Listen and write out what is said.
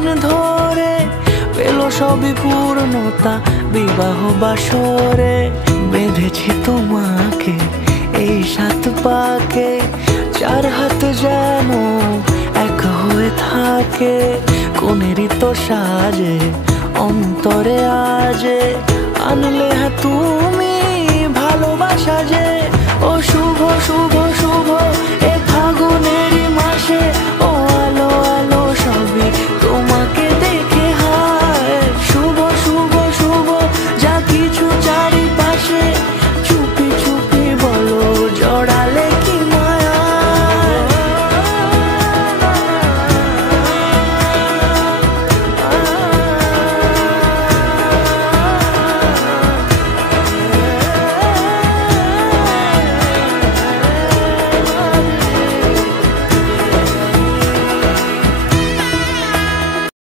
দিন ধরে পেল সবই পূর্ণতা বিবাহ বাসরে। বেঁধেছি তোমাকে এই 7 পাকে, 4 হাত যেন এক হয়ে থাকে। কোনেরই তো সাজে অন্তরে আজে আনলে তুমি ভালোবাসা যে। ও শুভ শুভ